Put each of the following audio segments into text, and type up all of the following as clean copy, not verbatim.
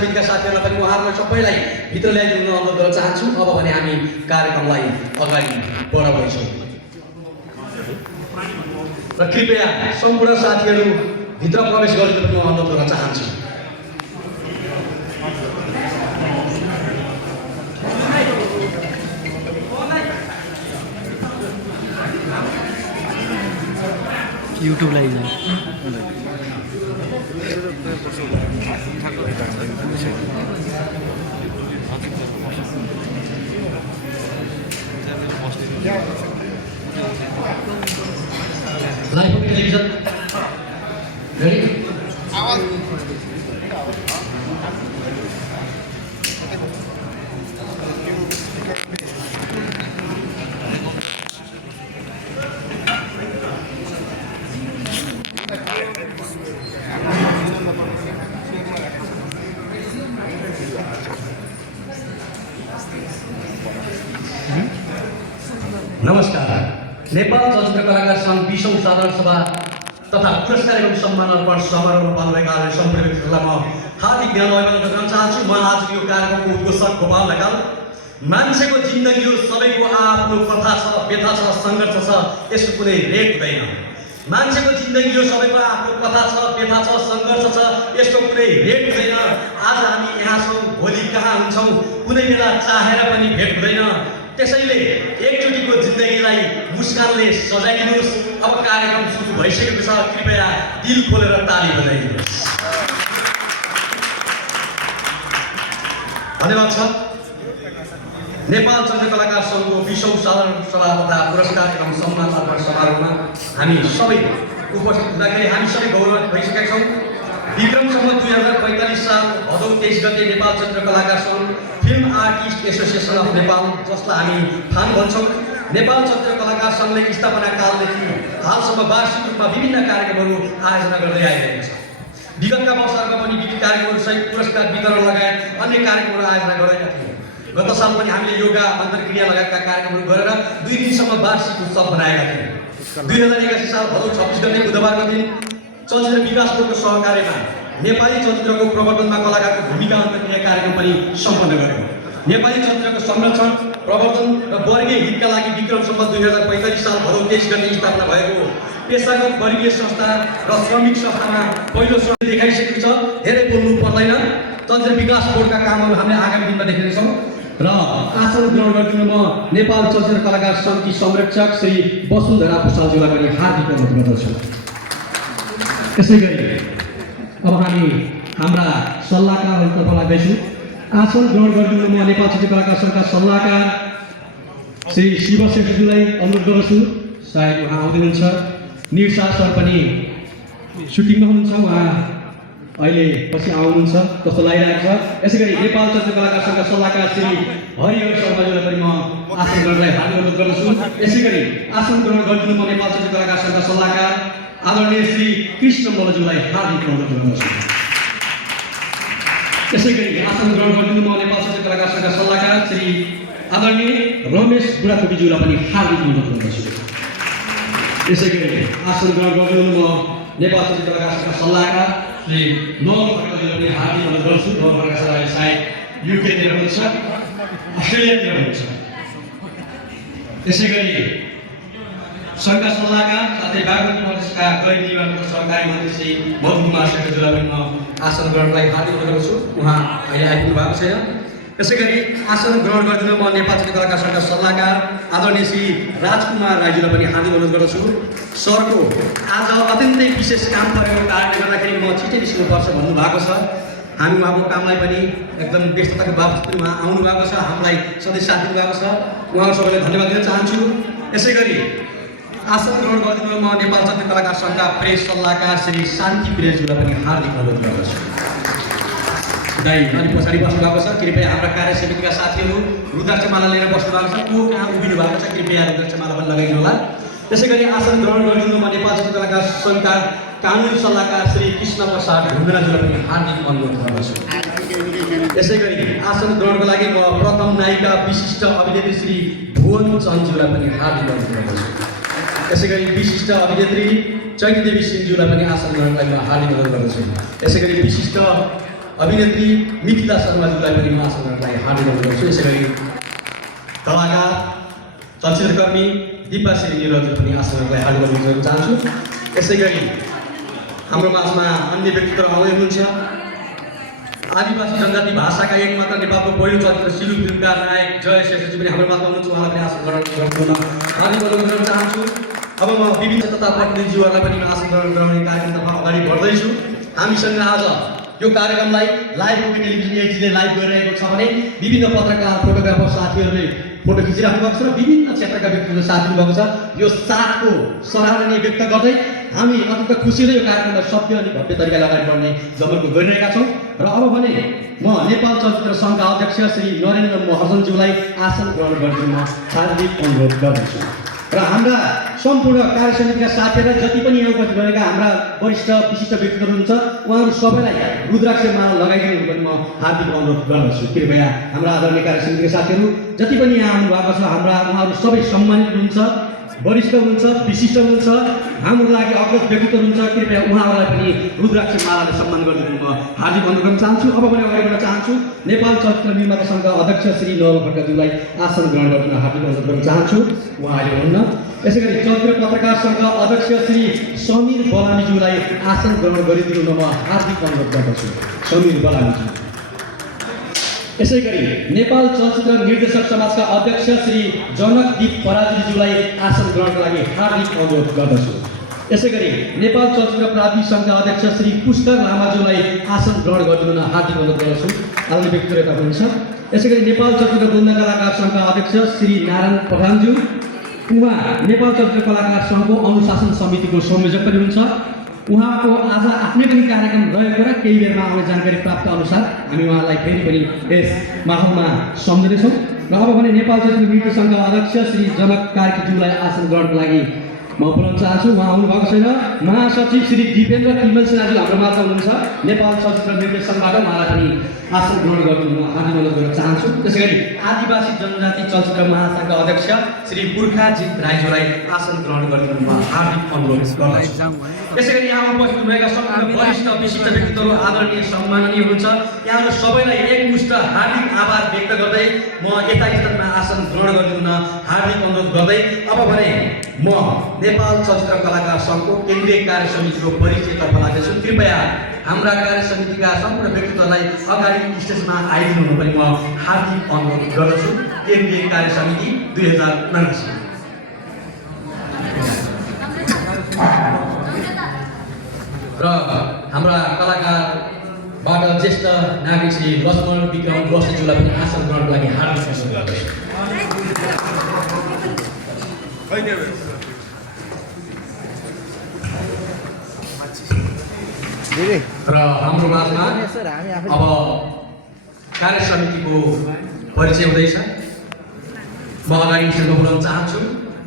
समितिका साथीहरूलाई पनि उहाँहरूलाई सबैलाई भित्र ल्याइदिनु अनुरोध गर्न चाहन्छु। अब भने हामी कार्यक्रमलाई अगाडि बढाउँदैछौँ र कृपया सम्पूर्ण साथीहरू भित्र प्रवेश गरिदिनु पनि अनुरोध गर्न चाहन्छु। YouTube line live television ready आवाज नमस्कार। नेपाल चलचित्र कलाकार सङ्घ 20औं साधारण सभा तथा पुरस्कार एवं सम्मान अर्पण समारोहमा पाल्नुभएका सम्पूर्ण व्यक्तिहरूलाई म हार्दिक ज्ञान अभिवादन गर्न चाहन्छु। म आज यो कार्यक्रमको उद्घोषक गोपाल ढकाल। मान्छेको जिन्दगी हो, सबैको आफ्नो कथा छ, व्यथा छ, सङ्घर्ष छ, यसको कुनै रेट हुँदैन। मान्छेको जिन्दगी हो, सबैको आफ्नो कथा छ, व्यथा छ, सङ्घर्ष छ, यसको कुनै रेट हुँदैन। आज हामी यहाँ छौँ, भोलि कहाँ हुन्छौँ, कुनै बेला चाहेर पनि भेट हुँदैन। त्यसैले एकचोटिको जिन्दगीलाई मुस्कानले सजाइदिनुहोस्। अब कार्यक्रम सुरु भइसकेको छ, कृपया दिल खोलेर ताली बजाइदिनुहोस्। धन्यवाद छ। नेपाल चलचित्र कलाकार सङ्घको 20औं साधारण सभा तथा पुरस्कार एवं सम्मान अर्पण समारोहमा हामी सबै उपस्थित हुँदाखेरि हामी सबै गौरव भइसकेका छौँ। विक्रम सम्वत 2045 साल भदौ 23 गते नेपाल चलचित्र कलाकार सङ्घ film artist association of Nepal, जसलाई हामी फान भन्छौँ, नेपाल चलचित्र कलाकार सङ्घले स्थापना कालदेखि हालसम्म वार्षिक रूपमा विभिन्न कार्यक्रमहरू आयोजना गर्दै आइरहेको छ। विगतका वर्षहरूमा पनि विविध कार्यक्रमहरूसहित पुरस्कार वितरण लगायत अन्य कार्यक्रमहरू आयोजना गरेका थियौँ। गत साल पनि हामीले योगा अन्तर्क्रिया लगायतका कार्यक्रमहरू गरेर 2 दिनसम्म वार्षिक उत्सव बनाएका थियौँ। 2081 साल भदौ 26 गते बुधबारको दिन चलचित्र विकास बोर्डको सहकार्यमा नेपाली चलचित्रको प्रवर्धनमा कलाकारको भूमिका अन्तर्क्रिया कार्यक्रम पनि सम्पन्न गर्यो। नेपाली चलचित्रको संरक्षण, प्रवर्धन र वर्गीय हितका लागि विक्रम सम्वत 2045 साल भदौ 23 गते स्थापना भएको पेसागत वर्गीय संस्था र श्रमिक संस्थामा पहिलो स्वरूप देखाइसकेको छ। धेरै बोल्नु पर्दैन। चलचित्र विकास बोर्डका कामहरू हामीले आगामी दिनमा देख्नेछौँ र आसन ग्रहण गरिदिनु म नेपाल चलचित्र कलाकार समिति संरक्षक श्री वसुन्धरा भुषालज्यूलाई पनि हार्दिक अनुरोध गर्दछु। त्यसै गरी अब हामी हाम्रा सल्लाहकारहरूतर्फ लाग्दैछौँ। आसन ग्रहण गरिदिनु म नेपाल चलचित्र कलाकार सङ्घका सल्लाहकार श्री शिव श्रेष्ठज्यूलाई अनुरोध गर्दछु। सायद उहाँ आउँदै हुनुहुन्छ। निर्सा सर पनि सुटिङमा हुनुहुन्छ, उहाँ अहिले पछि आउनुहुन्छ जस्तो लागिरहेको छ। यसै गरी नेपाल चलचित्र कलाकार सङ्घका सल्लाहकार श्री हरिहर शर्माज्यूलाई पनि म आसन ग्रहणलाई हार्दिक अनुरोध गर्दछु। यसै गरी आसन ग्रहण गरिदिनु म नेपाल चलचित्र कलाकार सङ्घका सल्लाहकार आदरणीय श्री कृष्ण मल्लज्यूलाई हार्दिक अनुरोध गर्दछु। यसै गरी आसन ग्रहण गरिदिनु म नेपाल चलचित्र कलाकार सङ्घका सल्लाहकार श्री आदरणीय रमेश बुढाथोकीज्यूलाई पनि हार्दिक अनुरोध गर्दछु। यसै गरी आसन ग्रहण गरिदिनु म नेपाल चलचित्र कलाकार सङ्घका सल्लाहकार श्री नवल खड्काज्यूलाई पनि हार्दिक अनुरोध गर्छु। नवल खड्का सर सायद युकेतिर हुनुहुन्छ, अस्ट्रेलियातिर हुनुहुन्छ। त्यसै गरी सङ्घका सल्लाहकार साथै बागमती प्रदेशका गैर निवारणको सहकारी मन्त्री श्री मधु कुमार श्रेष्ठज्यूलाई पनि म आसन ग्रहणलाई हार्दिक अनुरोध गर्छु। उहाँ अहिले आइपुग्नु भएको छैन। त्यसै गरी आसन ग्रहण गरिदिनु म नेपाल चलचित्र कलाकार सङ्घका सल्लाहकार आदरणीय श्री राजकुमार राईज्यूलाई पनि हार्दिक अनुरोध गर्दछु। सरको आज अत्यन्तै विशेष काम परेको कारणले गर्दाखेरि म छिटै निस्किनुपर्छ भन्नुभएको छ। हामी उहाँको कामलाई पनि एकदम व्यस्तताको बावजुद पनि उहाँ आउनु भएको छ, हामीलाई सधैँ साथ दिनुभएको छ। उहाँको सबैलाई धन्यवाद दिन चाहन्छु। यसै गरी आसन ग्रहण गरिदिनु म नेपाल चलचित्र कलाकार सङ्घका प्रेस सल्लाहकार श्री शान्ति प्रेसज्यूलाई पनि हार्दिक अनुरोध गर्दछु। दाइ अलिक पछाडि बस्नु भएको छ, कृपया हाम्रा कार्य समितिका साथीहरू रुद्राक्षमाला लिएर बस्नु भएको छ। को कहाँ उभिनु भएको छ कृपया रुद्राक्षमाला पनि लगाइदिनु होला। त्यसै गरी आसन ग्रहण गरिदिनु म नेपाल चलचित्र कलाकार सङ्घका कानुनी सल्लाहकार श्री कृष्ण प्रसाद ढुङ्गेलाज्यूलाई पनि हार्दिक अनुरोध गर्दछु। यसै गरी आसन ग्रहणको लागि म प्रथम नायिका विशिष्ट अभिनेत्री श्री भुवन चन्दज्यूलाई पनि हार्दिक अनुरोध गर्दछु। यसै गरी विशिष्ट अभिनेत्री चैतदेवी सिंहज्यूलाई पनि आसन ग्रहणलाई म हार्दिक अनुरोध गर्दछु। यसै गरी विशिष्ट अभिनेत्री मिथिला शर्माज्यूलाई पनि म आसन गर्नलाई हार्दिक अनुरोध गर्छु। यसै गरी कलाकार चलचित्रकर्मी दिपाश्री निरजु पनि आसन गर्नलाई हार्दिक अनुरोध गर्न चाहन्छु। यसै गरी हाम्रो माझमा अन्य व्यक्तित्वहरू आउँदै हुनुहुन्छ। आदिवासी जनजाति भाषाका एकमात्र नेपालको पहिलो चलचित्र सिलु फिल्मका नायक जय शेषजी पनि हाम्रो माझमा हुनुहुन्छ। उहाँलाई पनि आसन ग्रहण हार्दिक अनुरोध गर्न चाहन्छु। अब म विभिन्न तथा प्रतिनिधिज्यूहरूलाई पनि आसन ग्रहण गराउने कार्यक्रमतर्फ अगाडि बढ्दैछु। हामीसँग आज यो कार्यक्रमलाई लाइभ टेलिभिजन एचडीले लाइभ गरिरहेको छ भने विभिन्न पत्रकार फोटोग्राफर साथीहरूले फोटो खिचिराख्नु भएको छ र विभिन्न क्षेत्रका व्यक्तिहरू साथ दिनुभएको छ। यो साथको सराहनीय व्यक्त गर्दै हामी अत्यन्त खुसीले यो कार्यक्रमलाई सभ्य अनि भव्य तरिकाले अगाडि बढ्ने जमर्को गरिरहेका छौँ। र अब भने म नेपाल चलचित्र सङ्घका अध्यक्ष श्री नरेन्द्र महर्जनज्यूलाई आसन ग्रहण गरिदिन हार्दिक अनुरोध गर्दछु। र हाम्रा सम्पूर्ण कार्य समितिका साथीहरूलाई जति पनि यहाँ उपस्थित भएका हाम्रा वरिष्ठ विशिष्ट व्यक्तिहरू हुनुहुन्छ उहाँहरू सबैलाई रुद्राक्ष माला लगाइदिनु पनि म हार्दिक अनुरोध गर्दछु। कृपया हाम्रा आदरणीय कार्य समितिका साथीहरू जति पनि यहाँ आउनु भएको छ हाम्रा उहाँहरू सबै सम्मानित हुनुहुन्छ, वरिष्ठ हुनुहुन्छ, विशिष्ट हुनुहुन्छ, हाम्रो लागि अग्रज व्यक्तित्व हुनुहुन्छ। कृपया उहाँहरूलाई पनि रुद्राक्ष मालाले सम्मान गरिदिनु म हार्दिक अनुरोध गर्न चाहन्छु। अब पनि अगाडि बढ्न चाहन्छु। नेपाल चलचित्र निर्माता सङ्घका अध्यक्ष श्री नवल खड्काज्यूलाई आसन ग्रहण गर्न हार्दिक अनुरोध गर्न चाहन्छु। उहाँ अहिले हुन्न। यसै गरी चलचित्र पत्रकार सङ्घका अध्यक्ष श्री समीर बलामीज्यूलाई आसन ग्रहण गरिदिनु म हार्दिक अनुरोध गर्दछु। समीर बलामीज्यू। यसै गरी नेपाल चलचित्र निर्देशक समाजका अध्यक्ष श्री जनकदीप पराजुलीज्यूलाई आसन ग्रहणका लागि हार्दिक अनुरोध गर्दछु। यसै गरी नेपाल चलचित्र प्राधिकरण सङ्घका अध्यक्ष श्री पुष्कर लामाज्यूलाई आसन ग्रहण गरिदिन हार्दिक अनुरोध गर्दछु। आदरणीय व्यक्तित्व हुनुहुन्छ। यसै गरी नेपाल चलचित्र द्वन्द कलाकार सङ्घका अध्यक्ष श्री नारायण प्रधानज्यू, उहाँ नेपाल चलचित्र कलाकार सङ्घको अनुशासन समितिको संयोजक पनि हुनुहुन्छ। उहाँको आज आफ्नै पनि कार्यक्रम रहेको र केही बेरमा आउने जानकारी प्राप्त अनुसार हामी उहाँलाई फेरि पनि यस माहौलमा सम्झनेछौँ। र अब भने नेपाल चलचित्र निर्देशक सङ्घका अध्यक्ष श्री जनक कार्कीज्यूलाई आसन ग्रहणको लागि म बोलाउन चाहन्छु। उहाँ आउनुभएको छैन। महासचिव श्री दिपेन्द्र तिमल सिन्हाज्यू हाम्रो माझमा हुनुहुन्छ। नेपाल चलचित्र निर्देशक सङ्घबाट उहाँलाई पनि आसन ग्रहण गर्नु म हार्दिक अनुरोध गर्न चाहन्छु। त्यसै गरी आदिवासी जनजाति चलचित्र महासङ्घका अध्यक्ष श्री पुर्खाजित राईज्यूलाई आसन ग्रहण गरिदिनु म हार्दिक अनुरोध गर्दछु। यसै गरी यहाँ उपस्थित हुनुभएका सम्पूर्ण वरिष्ठ विशिष्ट व्यक्तित्वहरू आदरणीय सम्माननीय हुनुहुन्छ। यहाँहरू सबैलाई एकमुष्ट हार्दिक आभार व्यक्त गर्दै म यता स्थानमा आसन ग्रहण गरिदिन हार्दिक अनुरोध गर्दै अब भने म नेपाल चलचित्र कलाकार सङ्घको केन्द्रीय कार्य समितिको परिचयतर्फ लाग्दैछु। कृपया हाम्रा कार्य समितिका सम्पूर्ण व्यक्तित्वलाई अगाडि स्टेजमा आइदिनु पनि म हार्दिक अनुरोध गर्दछु। केन्द्रीय कार्य समिति 2079 र हाम्रा कलाकारबाट ज्येष्ठ नागरिक श्री लक्ष्मण विक्रम बस्नेज्यूलाई पनि आसन ग्रहणको लागि हार्दिक अनुरोध गर्दछु। र हाम्रो माझमा अब कार्य समितिको परिचय हुँदैछ। म अगाडि स्टेजमा बोलाउन चाहन्छु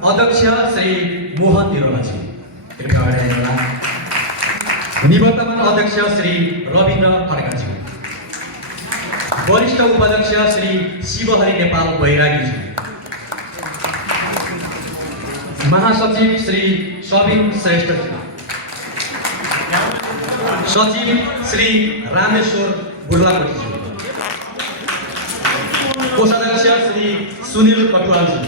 अध्यक्ष श्री मोहन निरौलाजी। निवर्तमान अध्यक्ष श्री रविन्द्र खड्काज्यू, वरिष्ठ उपाध्यक्ष श्री शिवहरि नेपाल बैरागीज्यू, महासचिव श्री सबिन श्रेष्ठज्यू, सचिव श्री रामेश्वर बुर्लाकोटीज्यू, कोषाध्यक्ष श्री सुनिल कटुवालजी।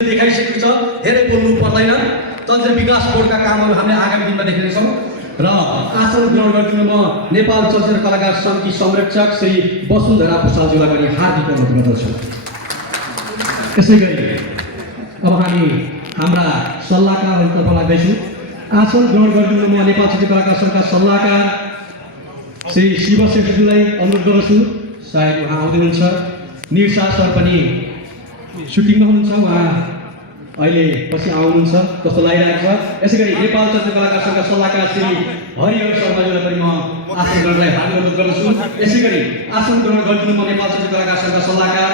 देखाइसकेको छ, धेरै बोल्नु पर्दैन। चलचित्र विकास बोर्डका कामहरू हामीले आगामी दिनमा देख्नेछौँ। र आसन ग्रहण गरिदिनु म नेपाल चलचित्र कलाकार समिति संरक्षक श्री वसुन्धरा भुषालज्यूलाई पनि हार्दिक अनुरोध गर्दछु। त्यसै गरी अब हामी हाम्रा सल्लाहकारहरूतर्फ लाग्दैछौँ। आसन ग्रहण गरिदिनु म नेपाल चलचित्र कलाकार सङ्घका सल्लाहकार श्री शिव शेषज्यूलाई अनुरोध गर्दछु। सायद उहाँ आउँदै हुनुहुन्छ। निर्सा सर पनि सुटिङमा हुनुहुन्छ, उहाँ अहिले पछि आउनुहुन्छ जस्तो लागिरहेको छ। यसै गरी नेपाल चलचित्र कलाकार सङ्घका सल्लाहकार श्री हरिहर शर्माज्यूलाई पनि म आसन ग्रहणलाई हार्दिक अनुरोध गर्दछु। यसै गरी आसन ग्रहण गरिदिनु म नेपाल चलचित्र कलाकार सङ्घका सल्लाहकार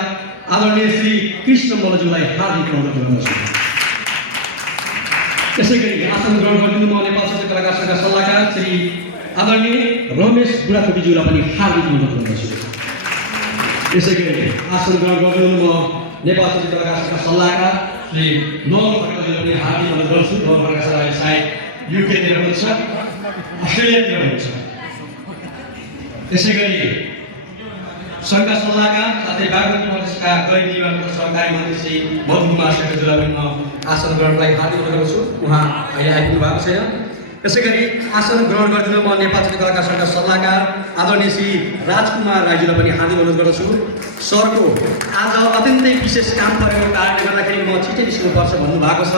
आदरणीय श्री कृष्ण मल्लज्यूलाई हार्दिक अनुरोध गर्दछु। यसै गरी आसन ग्रहण गरिदिनु म नेपाल चलचित्र कलाकार सङ्घका सल्लाहकार श्री आदरणीय रमेश बुढाथोकीज्यूलाई पनि हार्दिक अनुरोध गर्दछु। यसै गरी आसन ग्रहण गरिदिनु म नेपाल चलचित्र कलाकार सङ्घका सल्लाहकार श्री नवल खड्काज्यूलाई पनि हार्दिक अनुरोध गर्छु। नवल खड्का सायद युकेतिर हुनुहुन्छ। अस्ट्रेलियातिर हुन्छ। त्यसै गरी सङ्घका सल्लाहकार साथै बागमती प्रदेशका गैर निवारको सरकारी मन्त्री श्री मधु कुमार श्रेष्ठज्यूलाई पनि म आसन ग्रहणलाई हार्दिक अनुरोध गर्छु। उहाँ अहिले आइपुग्नु भएको छैन। त्यसै गरी आसन ग्रहण गरिदिनु म नेपाल चित्रकलाकार सङ्घका सल्लाहकार आदरणीय श्री राजकुमार राईज्यूलाई पनि हार्दिक अनुरोध गर्दछु। सरको आज अत्यन्तै विशेष काम परेको कारणले गर्दाखेरि म छिटै निस्किनुपर्छ भन्नुभएको छ।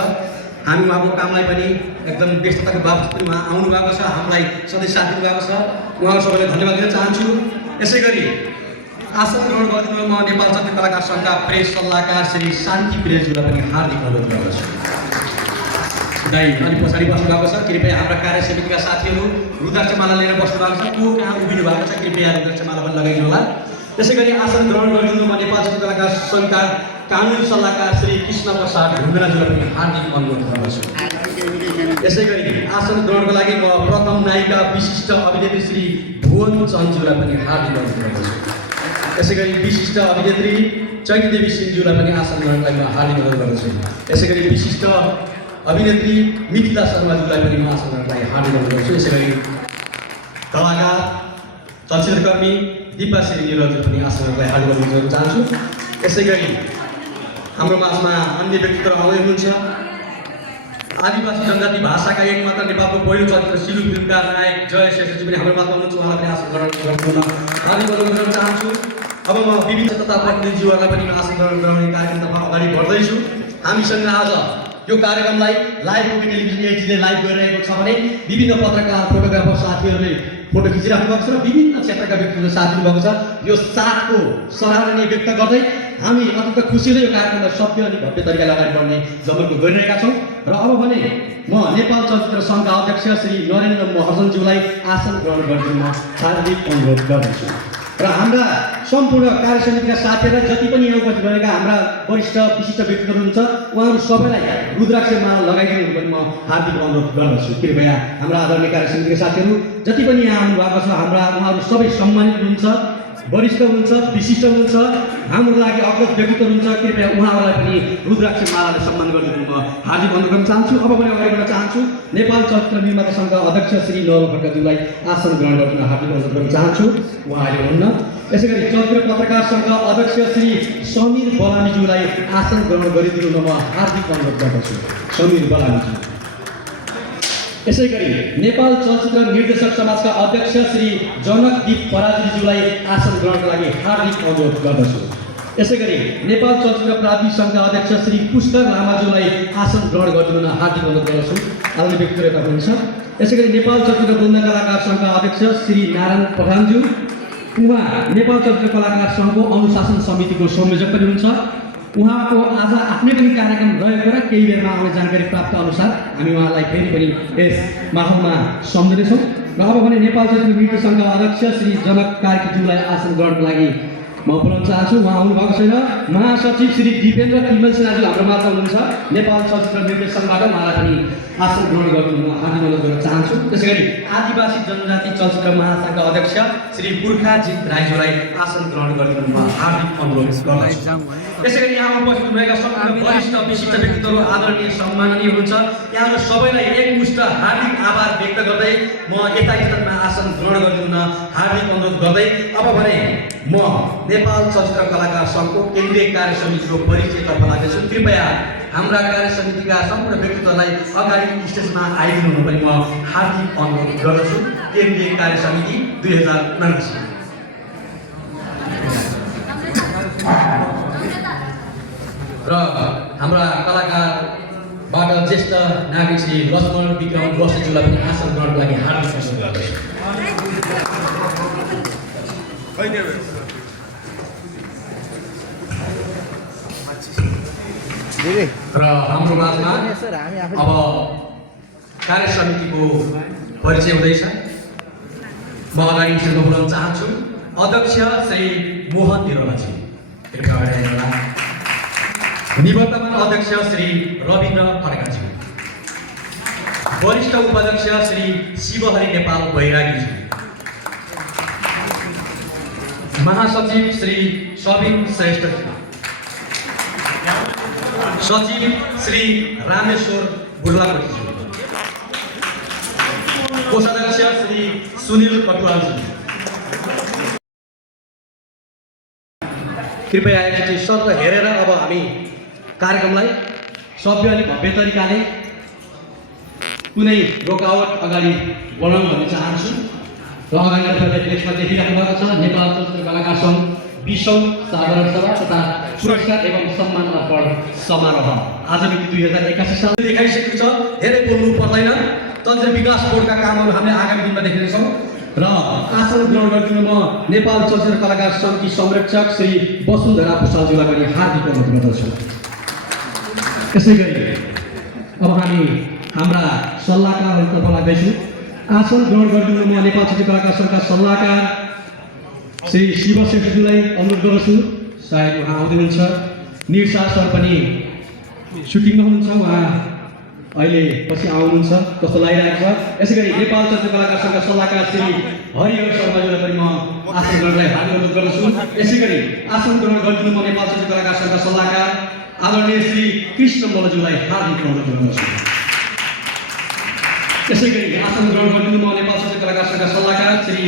हामी उहाँको कामलाई पनि एकदम व्यस्तताको बावजुद पनि उहाँ आउनु भएको छ, हामीलाई सधैँ साथ दिनुभएको छ। उहाँको सबैलाई धन्यवाद दिन चाहन्छु। यसै गरी आसन ग्रहण गरिदिनु म नेपाल चित्रकलाकार सङ्घका प्रेस सल्लाहकार श्री शान्ति प्रेसज्यूलाई पनि हार्दिक अनुरोध गर्दछु। दाइ अलिक पछाडि बस्नु भएको छ, कृपया हाम्रा कार्य समितिका साथीहरू रुद्राक्षमाला लिएर बस्नु भएको छ, को कहाँ उभिनु भएको छ कृपया रुद्राक्षमाला पनि लगाइदिनु होला। त्यसै गरी आसन ग्रहण गरिदिनु म नेपाल चित्रकलाकार सङ्घका कानुनी सल्लाहकार श्री कृष्ण प्रसाद ढुङ्गानाज्यूलाई पनि हार्दिक अनुरोध गर्दछु। यसै गरी आसन ग्रहणको लागि म प्रथम नायिका विशिष्ट अभिनेत्री श्री भुवन चन्दज्यूलाई पनि हार्दिक अनुरोध गर्दछु। यसै गरी विशिष्ट अभिनेत्री चैती देवी सिंहज्यूलाई पनि आसन ग्रहणलाई म हार्दिक अनुरोध गर्दछु। यसै गरी विशिष्ट अभिनेत्री मिथिला शर्माज्यूलाई पनि म आसन ग्रहणलाई हार्दिक अनुरोध गर्छु। यसै गरी कलाकार चलचित्रकर्मी दिपा श्री निरजले पनि आसन ग्रहणलाई हार्दिक अनुरोध गर्न चाहन्छु। यसै गरी हाम्रो माझमा अन्य व्यक्तित्वहरू आउँदै हुनुहुन्छ। आदिवासी जनजाति भाषाका एकमात्र नेपालको पहिलो चलचित्र सिलु फिल्मका नायक जय शेषजी पनि हाम्रो माझमा हुनुहुन्छ। उहाँलाई पनि आसन ग्रहण गर्न हार्दिक अनुरोध गर्न चाहन्छु। अब म विभिन्न तथा प्रतिनिधिज्यूहरूलाई पनि आसन ग्रहण गराउने कार्यक्रमतर्फ अगाडि बढ्दैछु। हामीसँग आज यो कार्यक्रमलाई लाइभ टेलिभिजन एचडीले लाइभ गरिरहेको छ भने विभिन्न पत्रकार फोटोग्राफर साथीहरूले फोटो खिचिराख्नु भएको छ र विभिन्न क्षेत्रका व्यक्तिहरू साथ दिनुभएको छ। यो साथको सराहनीय व्यक्त गर्दै हामी अत्यन्त खुसीले यो कार्यक्रमलाई सभ्य अनि भव्य तरिकाले अगाडि बढ्ने जमर्को गरिरहेका छौँ। र अब भने म नेपाल चलचित्र सङ्घका अध्यक्ष श्री नरेन्द्र महर्जनज्यूलाई आसन ग्रहण गरिदिन हार्दिक अनुरोध गर्दछु। र हाम्रा सम्पूर्ण कार्य समितिका साथीहरूलाई जति पनि यहाँ उपस्थित रहेका हाम्रा वरिष्ठ विशिष्ट व्यक्तिहरू हुनुहुन्छ उहाँहरू सबैलाई रुद्राक्षमाला लगाइदिनु पनि म हार्दिक अनुरोध गर्दछु। कृपया हाम्रा आदरणीय कार्य समितिका साथीहरू जति पनि यहाँ आउनु भएको छ हाम्रा उहाँहरू सबै सम्मानित हुनुहुन्छ, वरिष्ठ हुनुहुन्छ, विशिष्ट हुनुहुन्छ, हाम्रो लागि अग्रज व्यक्तित्व हुनुहुन्छ। कृपया उहाँहरूलाई पनि रुद्राक्षमालाले सम्मान गरिदिनु म हार्दिक अनुरोध गर्न चाहन्छु। अब पनि अगाडि बढ्न चाहन्छु। नेपाल चलचित्र निर्माता सङ्घका अध्यक्ष श्री नवल खड्काज्यूलाई आसन ग्रहण गर्न हार्दिक अनुरोध गर्न चाहन्छु। उहाँ अहिले हुन्न। यसै गरी चलचित्र पत्रकार सङ्घका अध्यक्ष श्री समीर बलामीज्यूलाई आसन ग्रहण गरिदिनु म हार्दिक अनुरोध गर्दछु। समीर बलामीज्यू। यसै गरी नेपाल चलचित्र निर्देशक समाजका अध्यक्ष श्री जनकदीप पराजुलीज्यूलाई आसन ग्रहणका लागि हार्दिक अनुरोध गर्दछु। यसै गरी नेपाल चलचित्र प्राविधिक सङ्घका अध्यक्ष श्री पुष्कर लामाज्यूलाई आसन ग्रहण गरिदिन हार्दिक अनुरोध गर्दछु। आदरणीय व्यक्तित्व हुनुहुन्छ। यसै गरी नेपाल चलचित्र द्वन्द कलाकार सङ्घका अध्यक्ष श्री नारायण प्रधानज्यू, उहाँ नेपाल चलचित्र कलाकार सङ्घको अनुशासन समितिको संयोजक पनि हुनुहुन्छ। उहाँको आज आफ्नै पनि कार्यक्रम रहेको र केही बेरमा आउने जानकारी प्राप्त अनुसार हामी उहाँलाई फेरि पनि यस माहौलमा सम्झिनेछौँ। र अब भने नेपाल चलचित्र निर्देशक सङ्घका अध्यक्ष श्री जनक कार्कीज्यूलाई आसन ग्रहणको लागि म बोलाउन चाहन्छु। उहाँ आउनु भएको छैन। महासचिव श्री दिपेन्द्र तिमल सिन्हाज्यू हाम्रो माझमा हुनुहुन्छ। नेपाल चलचित्र निर्देशक सङ्घबाट उहाँलाई पनि आसन ग्रहण गर्नु हार्दिक अनुरोध गर्न चाहन्छु। त्यसै गरी आदिवासी जनजाति चलचित्र महासङ्घका अध्यक्ष श्री पुर्खाजित राईज्यूलाई आसन ग्रहण गरिदिनु म हार्दिक अनुरोध गर्दछु। त्यसै गरी यहाँ उपस्थित भएका सम्पूर्ण वरिष्ठ विशिष्ट व्यक्तित्वहरू आदरणीय सम्माननीय हुनुहुन्छ। यहाँहरू सबैलाई एकमुष्ट हार्दिक आभार व्यक्त गर्दै म यता स्थानमा आसन ग्रहण गरिदिन हार्दिक अनुरोध गर्दै अब भने म नेपाल चलचित्र कलाकार सङ्घको केन्द्रीय कार्य समितिको परिचयतर्फ लाग्दैछु। कृपया हाम्रा कार्य समितिका सम्पूर्ण व्यक्तित्वलाई अगाडि स्टेजमा आइदिनु पनि म हार्दिक अनुरोध गर्दछु। केन्द्रीय कार्य समिति 2079 र हाम्रा कलाकारबाट ज्येष्ठ नागरिक श्री लक्ष्मण विक्रम बस्नेज्यूलाई पनि आसन ग्रहणको लागि हार्दिक अनुरोध गर्दछु। र हाम्रो माझमा अब कार्य समितिको परिचय हुँदैछ। म अगाडि स्टेजमा बोलाउन चाहन्छु अध्यक्ष श्री मोहन निरौलाजी। निवर्तमान अध्यक्ष श्री रविन्द्र खड्काजी, वरिष्ठ उपाध्यक्ष श्री शिवहरि नेपाल बैरागीजी, महासचिव श्री सबिन श्रेष्ठजी, सचिव श्री रामेश्वर बुर्लाकोटीजी, कोषाध्यक्ष श्री सुनिल कटुवालजी। कृपया एकचोटि शर्त हेरेर अब हामी कार्यक्रमलाई सभ्य अनि भव्य तरिकाले कुनै रोकावट अगाडि बढाउँ भन्न चाहन्छु। र अगाडि लेखमा देखिराख्नु भएको छ नेपाल चलचित्र कलाकार सङ्घ 20औं साधारण सभा तथा पुरस्कार एवं सम्मान अर्पण समारोह आज मिति 2081 साल देखाइसकेको छ। धेरै बोल्नु पर्दैन। चलचित्र विकास बोर्डका कामहरू हामीले आगामी दिनमा देख्नेछौँ। र आसन ग्रहण गरिदिनु म नेपाल चलचित्र कलाकार सङ्घकी संरक्षक श्री वसुन्धरा भुषालज्यूलाई पनि हार्दिक अनुरोध गर्दछु। त्यसै गरी अब हामी हाम्रा सल्लाहकारहरूतर्फ लाग्दैछौँ। आसन ग्रहण गरिदिनु म नेपाल चलचित्र कलाकार सङ्घका सल्लाहकार श्री शिव श्रेष्ठज्यूलाई अनुरोध गर्दछु। सायद उहाँ आउँदै हुनुहुन्छ। निर्सा सर पनि सुटिङमा हुनुहुन्छ। उहाँ अहिले पछि आउनुहुन्छ जस्तो लागिरहेको छ। यसै गरी नेपाल चलचित्र कलाकार सङ्घका सल्लाहकार श्री हरिहर शर्माज्यूलाई पनि म आसन ग्रहणलाई हार्दिक अनुरोध गर्दछु। यसै गरी आसन ग्रहण गरिदिनु म नेपाल चलचित्र कलाकार सङ्घका सल्लाहकार आदरणीय श्री कृष्ण मल्लज्यूलाई हार्दिक अनुरोध गर्दछु। यसै गरी आसन ग्रहण गरिदिनु म नेपाल चलचित्र कलाकार सङ्घका सल्लाहकार श्री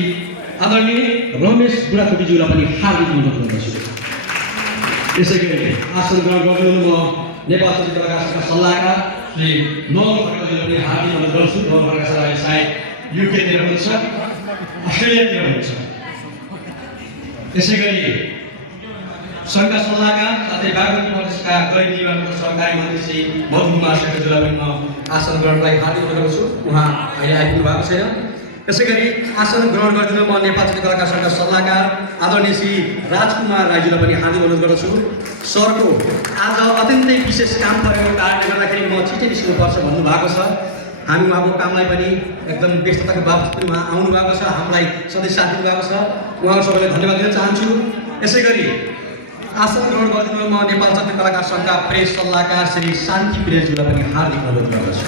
आदरणीय रमेश बुढाथोकीज्यूलाई पनि हार्दिक अनुरोध गर्दछु। यसै गरी आसन ग्रहण गरिदिनु म नेपाल चलचित्र कलाकार सङ्घका सल्लाहकार श्री नवल खड्काज्यूलाई पनि हार्दिक अनुरोध गर्छु। नवल खड्का सर सायद युकेतिर हुनुहुन्छ, अस्ट्रेलियातिर हुनुहुन्छ। यसै गरी सङ्घका सल्लाहकार साथै बागमती प्रदेशका गैर निवारणको सरकारी मन्त्री श्री मधु कुमार श्रेष्ठज्यूलाई पनि म आसन ग्रहणलाई हार्दिक अनुरोध गर्छु। उहाँ अहिले आइपुग्नु भएको छैन। यसै गरी आसन ग्रहण गरिदिनु म नेपाल चलचित्र कलाकार सङ्घका सल्लाहकार आदरणीय श्री राजकुमार राईज्यूलाई पनि हार्दिक अनुरोध गर्दछु। सरको आज अत्यन्तै विशेष काम परेको कारणले गर्दाखेरि म छिटै निस्किनुपर्छ भन्नुभएको छ। हामी उहाँको कामलाई पनि एकदम व्यस्तताको बावजुद पनि उहाँ आउनु भएको छ, हामीलाई सधैँ साथ दिनुभएको छ। उहाँहरू सबैलाई धन्यवाद दिन चाहन्छु। यसै गरी आसन ग्रहण गरिदिनु म नेपाल चलचित्र कलाकार सङ्घका प्रेस सल्लाहकार श्री शान्ति प्रेसज्यूलाई पनि हार्दिक अनुरोध गर्दछु।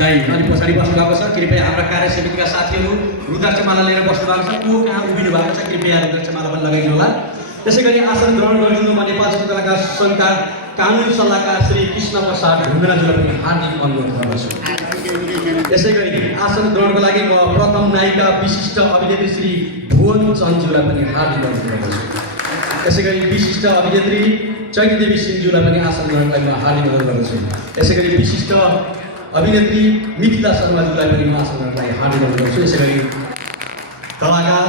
दाइ अलिक पछाडि बस्नु भएको छ। कृपया हाम्रा कार्य समितिका साथीहरू रुद्राक्षमाला लिएर बस्नु भएको छ। को कहाँ उभिनु भएको छ कृपया रुद्राक्षमाला पनि लगाइदिनु होला। त्यसै गरी आसन ग्रहण गरिदिनु म नेपाल चलचित्र कलाकार सङ्घका कानुनी सल्लाहकार श्री कृष्ण प्रसाद ढुङ्गनाज्यूलाई पनि हार्दिक अनुरोध गर्दछु। यसै गरी आसन ग्रहणको लागि म प्रथम नायिका विशिष्ट अभिनेत्री श्री भुवन चन्दज्यूलाई पनि हार्दिक अनुरोध गर्दछु। यसै गरी विशिष्ट अभिनेत्री चैतीदेवी सिंहज्यूलाई पनि आसन ग्रहणलाई म हार्दिक अनुरोध गर्दछु। यसै गरी विशिष्ट अभिनेत्री मिथिला शर्माज्यूलाई पनि म आसन ग्रहणलाई हार्दिक अनुरोध गर्छु। यसै गरी कलाकार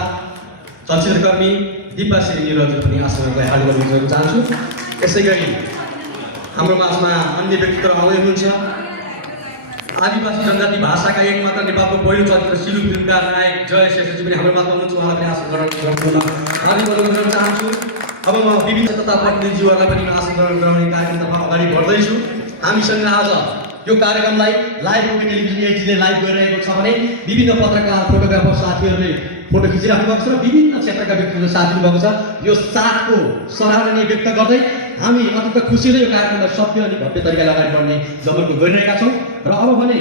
चलचित्रकर्मी दिपा श्री निरज्यू पनि आसन ग्रहणलाई हार्दिक अनुरोध गर्न चाहन्छु। यसै गरी हाम्रो माझमा अन्य व्यक्तित्वहरू आउँदै हुनुहुन्छ। आदिवासी जनजाति भाषाका एकमात्र नेपालको पहिलो चलचित्र सिलु फिल्मका नायक जय श्रेष्ठजी पनि हाम्रो माझमा हुनुहुन्छ। उहाँलाई पनि आसन ग्रहण हार्दिक अनुरोध गर्न चाहन्छु। अब म विभिन्न तथा प्रतिनिधिज्यूहरूलाई पनि आसन ग्रहण गराउने कार्यक्रमतर्फ अगाडि बढ्दैछु। हामीसँग आज यो कार्यक्रमलाई लाइभ टेलिभिजन एचडीले लाइभ गरिरहेको छ भने विभिन्न पत्रकार फोटोग्राफर साथीहरूले फोटो खिचिराख्नु भएको छ र विभिन्न क्षेत्रका व्यक्तिहरू साथ दिनुभएको छ। यो साथको सराहनीय व्यक्त गर्दै हामी अत्यन्त खुसी र यो कार्यक्रमलाई सभ्य अनि भव्य तरिकाले अगाडि बढ्ने जमर्को गरिरहेका छौँ। र अब भने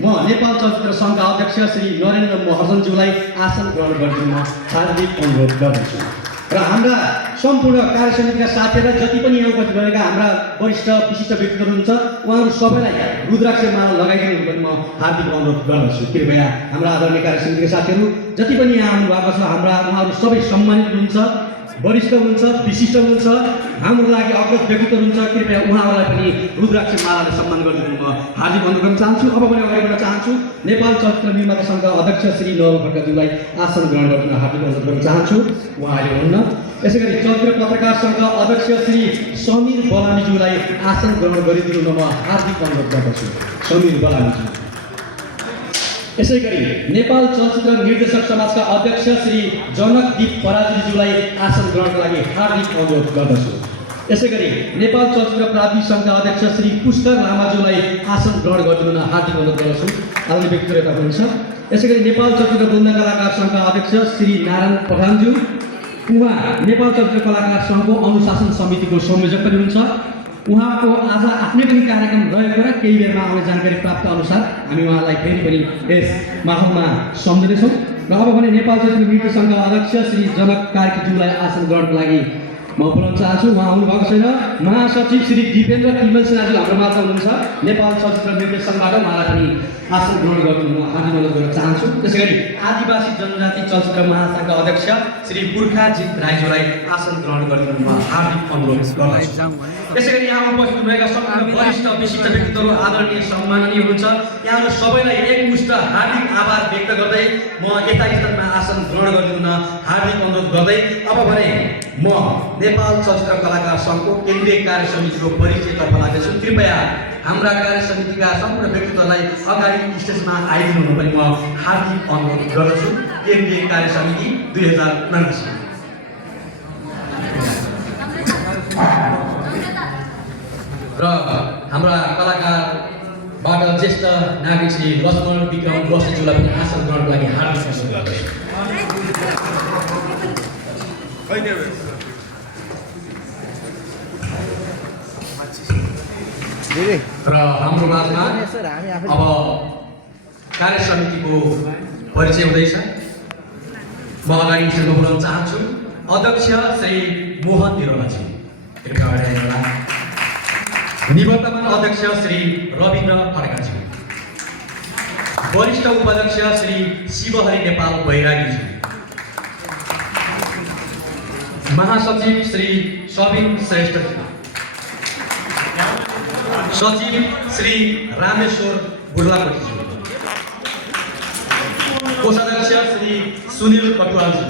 म नेपाल चलचित्र सङ्घका अध्यक्ष श्री नरेन्द्र महर्जनज्यूलाई आसन ग्रहण गरिदिन हार्दिक अनुरोध गर्दछु। र हाम्रा सम्पूर्ण कार्य समितिका साथीहरूलाई जति पनि यहाँ उपस्थित भएका हाम्रा वरिष्ठ विशिष्ट व्यक्तिहरू हुनुहुन्छ उहाँहरू सबैलाई रुद्राक्ष माला लगाइदिनु पनि म हार्दिक अनुरोध गर्दछु। कृपया हाम्रा आदरणीय कार्य समितिका साथीहरू जति पनि यहाँ आउनु भएको छ हाम्रा उहाँहरू सबै सम्मानित हुनुहुन्छ, वरिष्ठ हुनुहुन्छ, विशिष्ट हुनुहुन्छ, हाम्रो लागि अग्रज व्यक्तित्व हुनुहुन्छ। कृपया उहाँहरूलाई पनि रुद्राक्ष मालाले सम्मान गरिदिनु म हार्दिक अनुरोध गर्न चाहन्छु। अब पनि अगाडि बढ्न चाहन्छु। नेपाल चलचित्र निर्माता सङ्घका अध्यक्ष श्री नवल खड्काज्यूलाई आसन ग्रहण गर्न हार्दिक अनुरोध गर्न चाहन्छु। उहाँ अहिले हुनुहुन्न। यसै गरी चलचित्र पत्रकार सङ्घका अध्यक्ष श्री समीर बलामीज्यूलाई आसन ग्रहण गरिदिनु म हार्दिक अनुरोध गर्दछु। समीर बलामीज्यू। यसै गरी नेपाल चलचित्र निर्देशक समाजका अध्यक्ष श्री जनकदीप पराजुलीज्यूलाई आसन ग्रहणका लागि हार्दिक अनुरोध गर्दछु। यसै गरी नेपाल चलचित्र प्राविधिक सङ्घका अध्यक्ष श्री पुष्कर लामाज्यूलाई आसन ग्रहण गरिदिन हार्दिक अनुरोध गर्दछु। आदरणीय व्यक्तित्व हुनुहुन्छ। यसै गरी नेपाल चलचित्र वृन्द कलाकार सङ्घका अध्यक्ष श्री नारायण पठानज्यू, उहाँ नेपाल चलचित्र कलाकार सङ्घको अनुशासन समितिको संयोजक पनि हुनुहुन्छ। उहाँको आज आफ्नै पनि कार्यक्रम रहेको र केही बेरमा आउने जानकारी प्राप्त अनुसार हामी उहाँलाई फेरि पनि यस माहौलमा सम्झिनेछौँ। र अब भने नेपाल चलचित्र निर्देशक सङ्घका अध्यक्ष श्री जनक कार्कीज्यूलाई आसन ग्रहणको लागि म बोलाउन चाहन्छु, उहाँ आउनुभएको छैन। महासचिव श्री दिपेन्द्र तिमल सिन्हाजी हाम्रो माझ हुनुहुन्छ। नेपाल चलचित्र निर्देशनबाट उहाँलाई पनि आसन ग्रहण गर्नु म हार्दिक अनुरोध गर्न चाहन्छु। त्यसै गरी आदिवासी जनजाति चलचित्र महासङ्घका अध्यक्ष श्री पुर्खाजित राईज्यूलाई आसन ग्रहण गरिदिनु म हार्दिक अनुरोध गर्दछु। त्यसै गरी यहाँ उपस्थित भएका सम्पूर्ण वरिष्ठ विशिष्ट व्यक्तित्वहरू आदरणीय सम्माननीय हुनुहुन्छ। यहाँहरू सबैलाई एकमुष्ट हार्दिक आभार व्यक्त गर्दै म यता स्थानमा आसन ग्रहण गरिदिन हार्दिक अनुरोध गर्दै अब भने म नेपाल चलचित्र कलाकार सङ्घको केन्द्रीय कार्य समितिको परिचयतर्फ लाग्दैछु। कृपया हाम्रा कार्य समितिका सम्पूर्ण व्यक्तित्वलाई अगाडि स्टेजमा आइदिनु पनि म हार्दिक अनुरोध गर्दछु। केन्द्रीय कार्य समिति 2079 र हाम्रा कलाकारबाट ज्येष्ठ नागरिक श्री लक्ष्मण विक्रम बस्नेज्यूलाई पनि आसन ग्रहणको लागि हार्दिक अनुरोध गर्दछु। र हाम्रो माझमा अब कार्य समितिको परिचय हुँदैछ। म अगाडि स्टेजमा बोलाउन चाहन्छु अध्यक्ष श्री मोहन निरौलाजी, निवर्तमान अध्यक्ष श्री रविन्द्र खड्काजी, वरिष्ठ उपाध्यक्ष श्री शिवहरि नेपाल बैरागीजी, महासचिव श्री सबिन श्रेष्ठजी, सचिव श्री रामेश्वर बुर्लाकोटीजी, कोषाध्यक्ष श्री सुनिल कटुवालजी,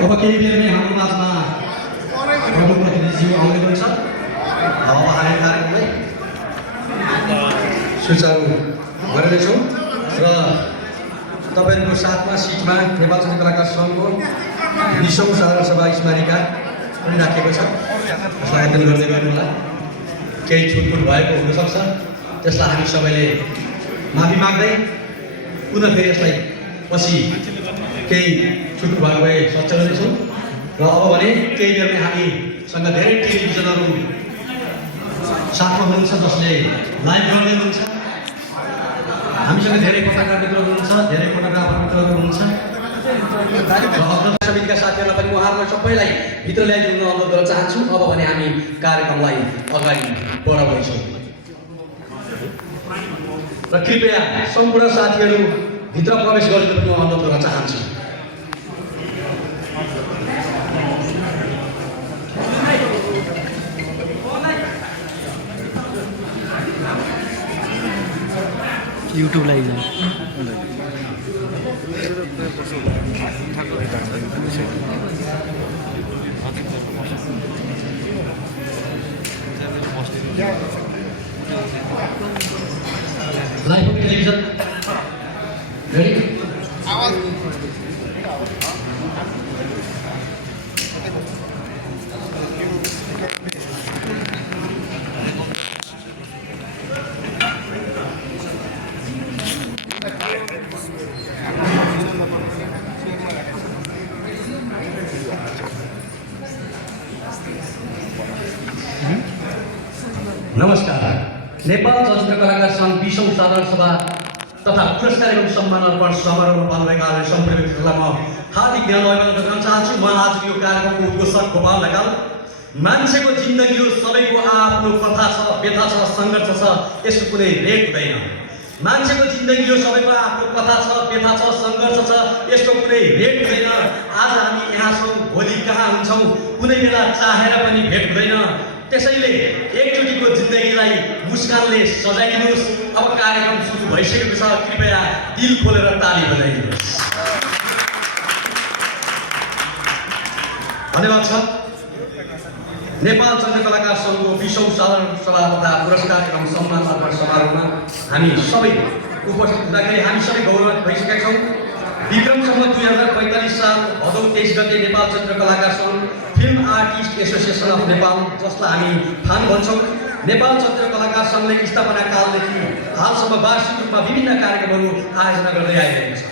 अब केही बेरमै हाम्रो माझमा प्रमुख प्रतिनिधिज्यू आउने हुनुहुन्छ। अब हामी कार्यक्रमलाई सुचारू गरिँदैछौँ र तपाईँहरूको साथमा सिटमा नेपाल चलचित्र कलाकार सङ्घको 20औं साधारण सभा स्मारिका पनि राखिएको छ। त्यसलाई अध्ययन गर्दै गर्नुहोला। केही छुटपुट भएको हुनसक्छ, त्यसलाई हामी सबैले माफी माग्दै पुनः फेरि यसलाई पछि केही छुट भएको भए सच्याउँदैछौँ। र अब भने केही बेरमै हामीसँग धेरै टेलिभिजनहरू साथमा हुनुहुन्छ जसले लाइभ गर्दै हुनुहुन्छ। हामीसँग धेरै पत्रकार मित्रहरू हुनुहुन्छ, धेरै फोटोग्राफर मित्रहरू हुनुहुन्छ। समितिका साथीहरूलाई पनि उहाँहरूलाई सबैलाई भित्र ल्याइदिनु अनुरोध गर्न चाहन्छु। अब भने हामी कार्यक्रमलाई अगाडि बढाउँदैछौँ र कृपया सम्पूर्ण साथीहरू भित्र प्रवेश गरिदिनु पनि अनुरोध गर्न चाहन्छु। YouTube live live television ready आवाज नमस्कार। नेपाल चलचित्र कलाकार सङ्घ 20औं साधारण सभा तथा पुरस्कार एवं सम्मान अर्पण समारोहमा पाल्नुभएका सम्पूर्ण व्यक्तिहरूलाई म हार्दिक धन्यवाद गर्न चाहन्छु। म आज यो कार्यक्रमको उद्घोषक गोपाल ढकाल। मान्छेको जिन्दगी हो, सबैको आफ्नो कथा छ, व्यथा छ, सङ्घर्ष छ, यसको कुनै रेट हुँदैन। मान्छेको जिन्दगी हो, सबैको आफ्नो कथा छ, व्यथा छ, सङ्घर्ष छ, यसको कुनै रेट हुँदैन। आज हामी यहाँ छौँ, भोलि कहाँ हुन्छौँ, कुनै बेला चाहेर पनि भेट हुँदैन। त्यसैले एकचोटिको जिन्दगीलाई मुस्कानले सजाइदिनुहोस्। अब कार्यक्रम सुरु भइसकेको छ, कृपया दिल खोलेर ताली बजाइदिनुहोस्। धन्यवाद छ। नेपाल चन्द्रकलाकार सङ्घको 20औं साधारण सभा तथा पुरस्कार एवं सम्मान अर्पण समारोहमा हामी सबै उपस्थित हुँदाखेरि हामी सबै गौरव भइसकेका छौँ। विक्रमसम्म 2045 साल भदौ 23 गते नेपाल चन्द्रकलाकार सङ्घ film artist association of Nepal, जसलाई हामी फान भन्छौँ, नेपाल चन्द्रकलाकार सङ्घले स्थापना कालदेखि हालसम्म वार्षिक रूपमा विभिन्न कार्यक्रमहरू आयोजना गर्दै आइरहेको छ।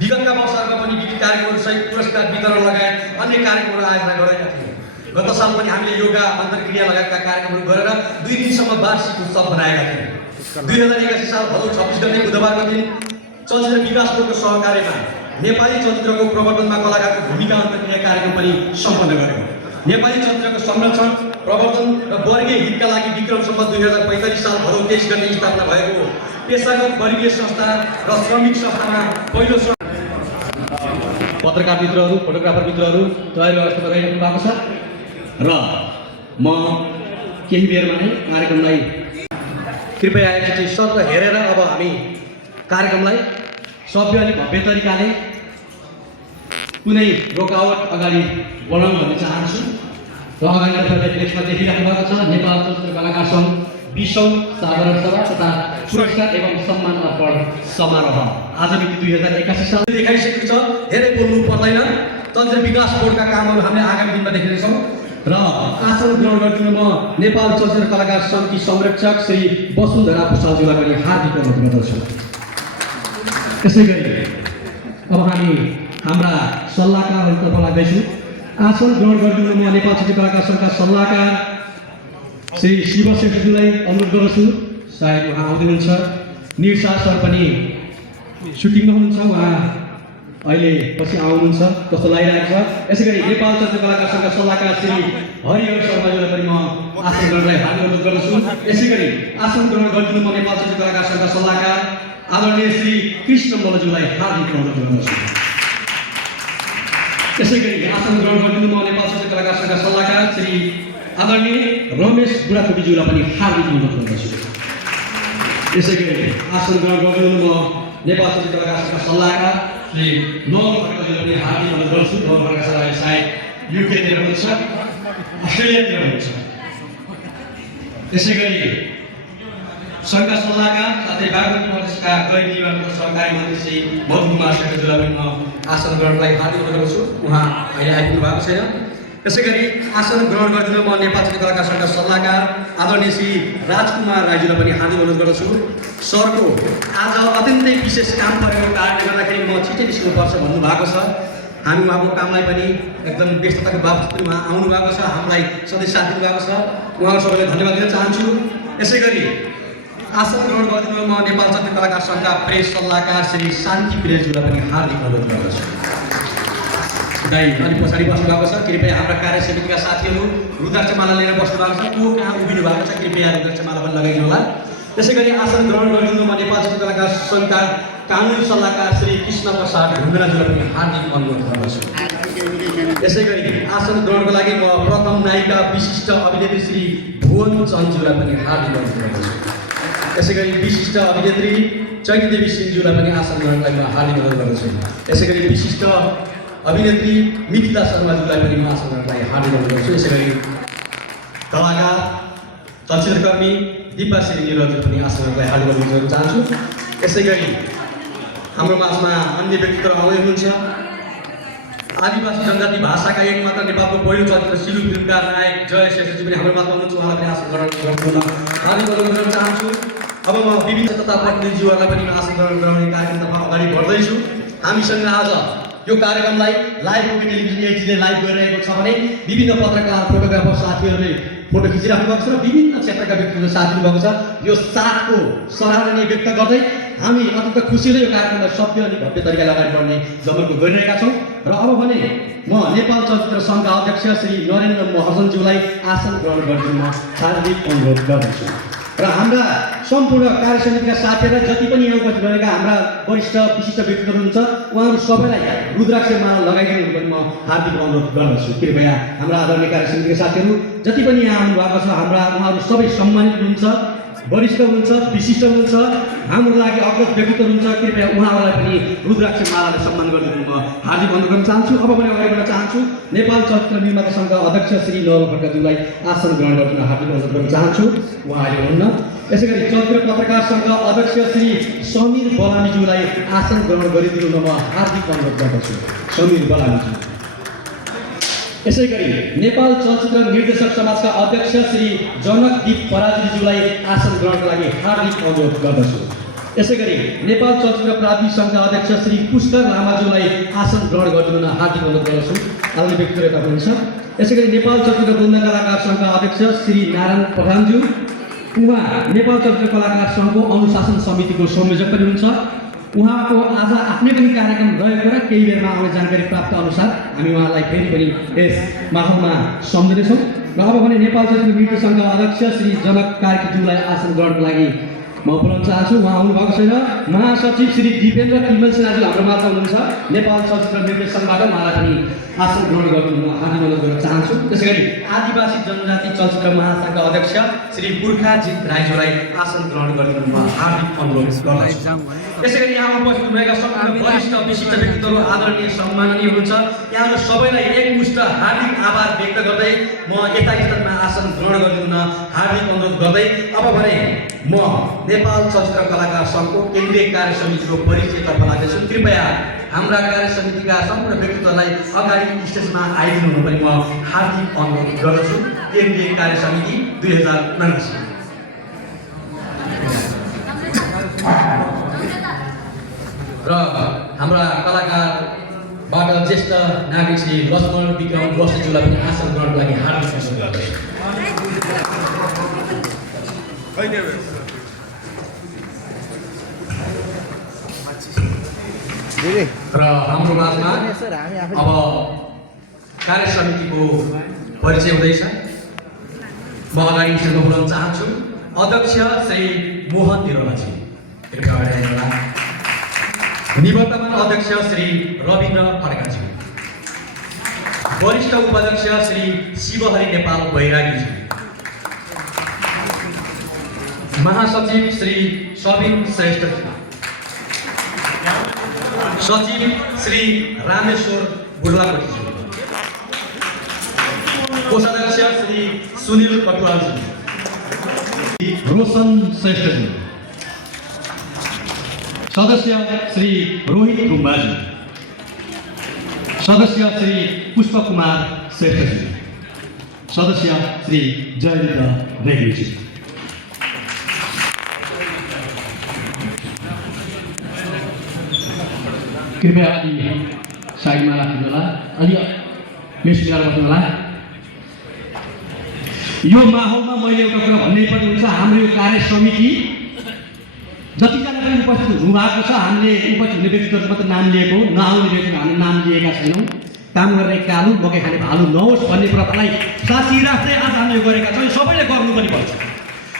विगतका वर्षहरूमा पनि विविध कार्यक्रमहरू सहित पुरस्कार वितरण लगायत अन्य कार्यक्रमहरू आयोजना गरेका थियौँ। गत साल पनि हामीले योगा, अन्तर्क्रिया लगायतका कार्यक्रमहरू गरेर 2 दिनसम्म वार्षिक उत्सव बनाएका थियौँ। 2081 साल भदौ 26 गते बुधबारको दिन चलचित्र विकास बोर्डको सहकार्यमा नेपाली चलचित्रको प्रवर्धनमा कलाकारको भूमिका अन्तर्क्रिया कार्यक्रम पनि सम्पन्न गर्यौँ। नेपाली चलचित्रको संरक्षण, प्रवर्धन र वर्गीय हितका लागि विक्रमसम्म 2045 साल भदौ 23 गते स्थापना भएको पेसागत वर्गीय संस्था र श्रमिक संस्थामा पहिलो पत्रकार मित्रहरू, फोटोग्राफर मित्रहरू तयारी अवस्थामा रहिरहनु भएको छ र म केही बेरमा नै कार्यक्रमलाई कृपया एकचोटि सर हेरेर अब हामी कार्यक्रमलाई सभ्य अनि भव्य तरिकाले कुनै रोकावट अगाडि बढाउन भन्न चाहन्छु। र अगाडि लेखमा देखिराख्नु भएको छ नेपाल चलचित्र कलाकार सङ्घ 20औं साधारण सभा तथा पुरस्कार एवं सम्मान अर्पण समारोह आज मिति 2081 साल देखाइसकेको छ। धेरै बोल्नु पर्दैन। चलचित्र विकास बोर्डका कामहरू हामीले आगामी दिनमा देख्नेछौँ र आसन ग्रहण गरिदिनु म नेपाल चलचित्र कलाकार समिति संरक्षक श्री वसुन्धरा भुषालज्यूलाई पनि हार्दिक अनुरोध गर्दछु। त्यसै गरी अब हामी हाम्रा सल्लाहकारहरूतर्फ लाग्दैछौँ। आसन ग्रहण गरिदिनु म नेपाल चलचित्र कलाकार सङ्घका सल्लाहकार श्री शिव श्रेष्ठज्यूलाई अनुरोध गर्दछु। सायद उहाँ आउँदै हुनुहुन्छ। निर्सा सर पनि सुटिङमा हुनुहुन्छ, उहाँ अहिले पछि आउनुहुन्छ जस्तो लागिरहेको छ। यसै गरी नेपाल चलचित्र कलाकार सङ्घका सल्लाहकार श्री हरिहर शर्माज्यूलाई पनि म आसन ग्रहणलाई हार्दिक अनुरोध गर्दछु। यसै गरी आसन ग्रहण गरिदिनु म नेपाल चलचित्र कलाकार सङ्घका सल्लाहकार आदरणीय श्री कृष्ण मल्लज्यूलाई हार्दिक अनुरोध गर्दछु। यसै गरी आसन ग्रहण गरिदिनु म नेपाल चलचित्र कलाकार सङ्घका सल्लाहकार श्री आदरणीय रमेश बुढाथोकीज्यूलाई पनि हार्दिक अनुरोध गर्दछु। यसै गरी आसन ग्रहण गरिदिनु म नेपाल चलचित्र कलाकार सङ्घका सल्लाहकार श्री नवल खड्काज्यूलाई पनि हार्दिक अनुरोध गर्छु। नवल खड्का सरलाई सायद युकेतिर हुनुहुन्छ, अस्ट्रेलियातिर हुनुहुन्छ। त्यसै गरी सङ्घका सल्लाहकार साथै बागमती प्रदेशका गैर निवारको सहकारी मन्त्री श्री मधु कुमार श्रेष्ठज्यूलाई पनि म आसन ग्रहणलाई हार्दिक अनुरोध गर्छु। उहाँ अहिले आइपुग्नु भएको छैन। त्यसै गरी आसन ग्रहण गरिदिनु म नेपाल चलचित्र कलाकार सङ्घका सल्लाहकार आदरणीय श्री राजकुमार राईज्यूलाई पनि हार्दिक अनुरोध गर्दछु। सरको आज अत्यन्तै विशेष काम परेको कारणले गर्दाखेरि म छिटै निस्किनुपर्छ भन्नुभएको छ। हामी उहाँको कामलाई पनि एकदम व्यस्तताको बावजुद पनि उहाँ आउनु भएको छ, हामीलाई सधैँ साथ दिनुभएको छ। उहाँलाई सबैलाई धन्यवाद दिन चाहन्छु। यसै गरी आसन ग्रहण गरिदिनु म नेपाल चलचित्र कलाकार सङ्घका प्रेस सल्लाहकार श्री शान्ति प्रेसज्यूलाई पनि हार्दिक अनुरोध गर्दछु। दाइ अलिक पछाडि बस्नु भएको छ, कृपया हाम्रा कार्य समितिका साथीहरू रुद्राक्षमाला लिएर बस्नु भएको छ, को कहाँ उभिनु भएको छ कृपया रुद्राक्षमाला पनि लगाइदिनु होला। त्यसै गरी आसन ग्रहण गरिदिनु म नेपाल चलचित्र कलाकार सङ्घका कानुनी सल्लाहकार श्री कृष्ण प्रसाद ढुङ्गेलाज्यूलाई पनि हार्दिक अनुरोध गर्दछु। यसै गरी आसन ग्रहणको लागि म प्रथम नायिका विशिष्ट अभिनेत्री श्री भुवन चन्दज्यूलाई पनि हार्दिक अनुरोध गर्दछु। यसै गरी विशिष्ट अभिनेत्री चैतदेवी सिंहज्यूलाई पनि आसन ग्रहणलाई म हार्दिक अनुरोध गर्दछु। यसै गरी विशिष्ट अभिनेत्री मिथिला शर्माज्यूलाई पनि म आसन ग्रहणलाई हार्दिक अनुरोध गर्छु। यसै गरी कलाकार चलचित्रकर्मी दिपा श्री निरजले पनि आसन ग्रहणलाई हार्दिक अनुरोध गर्न चाहन्छु। यसै गरी हाम्रो माझमा अन्य व्यक्तित्वहरू आउँदै हुनुहुन्छ। आदिवासी जनजाति भाषाका एकमात्र नेपालको पहिलो चलचित्र सिलु फिल्मका नायक जय श्रेष्ठजी पनि हाम्रो माझमा हुनुहुन्छ। उहाँलाई पनि आसन ग्रहण गर्न हार्दिक अनुरोध गर्न चाहन्छु। अब म विभिन्न तथा प्रतिनिधिज्यूहरूलाई पनि आसन ग्रहण गराउने कार्यक्रमतर्फ अगाडि बढ्दैछु। हामीसँग आज यो कार्यक्रमलाई लाइभ टेलिभिजन एचडीले लाइभ गरिरहेको छ भने विभिन्न पत्रकार फोटोग्राफर साथीहरूले फोटो खिचिराख्नु भएको छ र विभिन्न क्षेत्रका व्यक्तिहरू साथ दिनुभएको छ। यो साथको सराहनीय व्यक्त गर्दै हामी अत्यन्त खुसीले यो कार्यक्रमलाई सभ्य अनि भव्य तरिकाले अगाडि बढ्ने जमर्को गरिरहेका छौँ र अब भने म नेपाल चलचित्र सङ्घका अध्यक्ष श्री नरेन्द्र महर्जनज्यूलाई आसन ग्रहण गरिदिन हार्दिक अनुरोध गर्दछु र हाम्रा सम्पूर्ण कार्य समितिका साथीहरूलाई जति पनि यहाँ उपस्थित रहेका हाम्रा वरिष्ठ विशिष्ट व्यक्तिहरू हुनुहुन्छ उहाँहरू सबैलाई रुद्राक्ष माला लगाइदिनु पनि म हार्दिक अनुरोध गर्दछु। कृपया हाम्रा आदरणीय कार्य समितिका साथीहरू जति पनि यहाँ आउनुभएको छ हाम्रा उहाँहरू सबै सम्मानित हुनुहुन्छ, वरिष्ठ हुनुहुन्छ, विशिष्ट हुनुहुन्छ, हाम्रो लागि अग्रज व्यक्तित्व हुनुहुन्छ। कृपया उहाँहरूलाई पनि रुद्राक्ष मालाले सम्मान गरिदिनु म हार्दिक अनुरोध गर्न चाहन्छु। अब पनि अगाडि बढ्न चाहन्छु नेपाल चलचित्र निर्माता सङ्घका अध्यक्ष श्री नवल खड्काज्यूलाई आसन ग्रहण गर्न हार्दिक अनुरोध गर्न चाहन्छु। उहाँले हुन्न। यसै गरी चलचित्र पत्रकार सङ्घका अध्यक्ष श्री समीर बलामीज्यूलाई आसन ग्रहण गरिदिनु म हार्दिक अनुरोध गर्दछु। समीर बलामीज्यू। यसै गरी नेपाल चलचित्र निर्देशक समाजका अध्यक्ष श्री जनकदीप पराजुलीज्यूलाई आसन ग्रहणका लागि हार्दिक अनुरोध गर्दछु। यसै गरी नेपाल चलचित्र प्राविधिक सङ्घका अध्यक्ष श्री पुष्कर लामाज्यूलाई आसन ग्रहण गरिदिन हार्दिक अनुरोध गर्दछु। आदरणीय व्यक्तित्व हुनुहुन्छ। यसै गरी नेपाल चलचित्र द्वन्द कलाकार सङ्घका अध्यक्ष श्री नारायण प्रधानज्यू, उहाँ नेपाल चलचित्र कलाकार सङ्घको अनुशासन समितिको संयोजक पनि हुनुहुन्छ। उहाँको आज आफ्नै पनि कार्यक्रम रहेको र केही बेरमा आउने जानकारी प्राप्त अनुसार हामी उहाँलाई फेरि पनि यस माहौलमा सम्झिँदैछौँ। र अब भने नेपाल चलचित्र निर्देशक सङ्घका अध्यक्ष श्री जनक कार्कीज्यूलाई आसन ग्रहणको लागि म बोलाउन चाहन्छु। उहाँ आउनुभएको छैन। महासचिव श्री दिपेन्द्र तिमल सिन्हाज्यू हाम्रो माझमा हुनुहुन्छ। नेपाल चलचित्र निर्देशक सङ्घबाट उहाँलाई पनि आसन ग्रहण गर्नु म हार्दिक अनुरोध गर्न चाहन्छु। त्यसै गरी आदिवासी जनजाति चलचित्र महासङ्घका अध्यक्ष श्री पुर्खाजित राईज्यूलाई आसन ग्रहण गरिदिनु म हार्दिक अनुरोध गर्दछु। त्यसै गरी यहाँ उपस्थित हुनुभएका सम्पूर्ण वरिष्ठ विशिष्ट व्यक्तित्वहरू आदरणीय सम्माननीय हुनुहुन्छ। यहाँहरू सबैलाई एकमुष्ट हार्दिक आभार व्यक्त गर्दै म यता स्थानमा आसन ग्रहण गरिदिन हार्दिक अनुरोध गर्दै अब भने म नेपाल चलचित्र कलाकार सङ्घको केन्द्रीय कार्य समितिको परिचयतर्फ लाग्दैछु। कृपया हाम्रा कार्य समितिका सम्पूर्ण व्यक्तित्वलाई अगाडि स्टेजमा आइदिनु पनि म हार्दिक अनुरोध गर्दछु। केन्द्रीय कार्य समिति 2079 र हाम्रा कलाकारबाट ज्येष्ठ नागरिक श्री लक्ष्मण विक्रम बस्नेज्यूलाई पनि आसन ग्रहणको लागि हार्दिक अनुरोध गर्दछु। र हाम्रो माझमा अब कार्य समितिको परिचय हुँदैछ। म अगाडि स्टेजमा बोलाउन चाहन्छु अध्यक्ष श्री मोहन निरौलाजी। कृपया अगाडि आइनुहोला। निवर्तमान अध्यक्ष श्री रविन्द्र खड्काज्यू, वरिष्ठ उपाध्यक्ष श्री शिवहरि नेपाल बैरागीज्यू, महासचिव श्री सबिन श्रेष्ठज्यू, सचिव श्री रामेश्वर बुर्लाकोटीज्यू, कोषाध्यक्ष श्री सुनिल कटुवालज्यू, रोशन श्रेष्ठज्यू, सदस्य श्री रोहित गुम्बाजी, सदस्य श्री पुष्पकुमार श्रेष्ठजी, सदस्य श्री जयन्त रेग्मीजी। कृपया अलि साइडमा राख्नु होला, अलि मेस मिलाएर बस्नु होला। यो माहौलमा मैले एउटा कुरा भन्नै पर्ने हुन्छ। हाम्रो यो कार्य समिति जतिजना पनि उपस्थित हुनुभएको छ हामीले उपस्थित हुने व्यक्तित्वहरू मात्र नाम लिएको, नआउने व्यक्तिहरू हामीले नाम लिएका छैनौँ। काम गर्ने कालु मकै खाने भालु नहोस् भन्ने प्रथालाई साथी राख्दै आज हामीले गरेका छौँ। यो सबैले गर्नु पनि पर्छ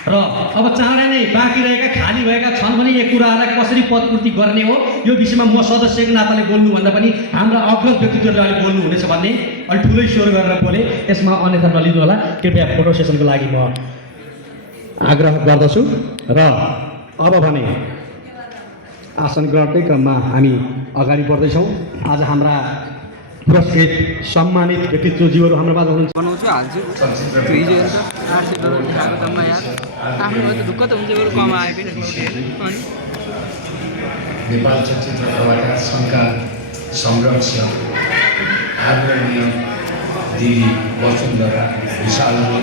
र अब चाँडै नै बाँकी रहेका खाली भएका छन् भने यो कुराहरूलाई कसरी पदपूर्ति गर्ने हो यो विषयमा म सदस्यको नाताले बोल्नुभन्दा पनि हाम्रा अग्रज व्यक्तित्वहरूले अहिले बोल्नु हुनेछ भन्ने अलि ठुलै स्वर गरेर बोले। यसमा अन्यथा नलिनु होला। कृपया फोटो सेसनको लागि म आग्रह गर्दछु। र अब भने आसन ग्रहणकै क्रममा हामी अगाडि बढ्दैछौँ। आज हाम्रा पुरस्कृत सम्मानित व्यक्तित्वज्यूहरू हाम्रो माझ हुनुहुन्छ। बनाउँछु हाल्छु हिजो हुन्छ 800 डलर देखाएको जम्मा यार आफ्नो त ढुक्क त हुन्छ बरु कम आए पनि अनि नेपाल चलचित्र कलाकार सङ्घका संरक्षक आदरणीय दिदी वसुन्धरा विशालजी,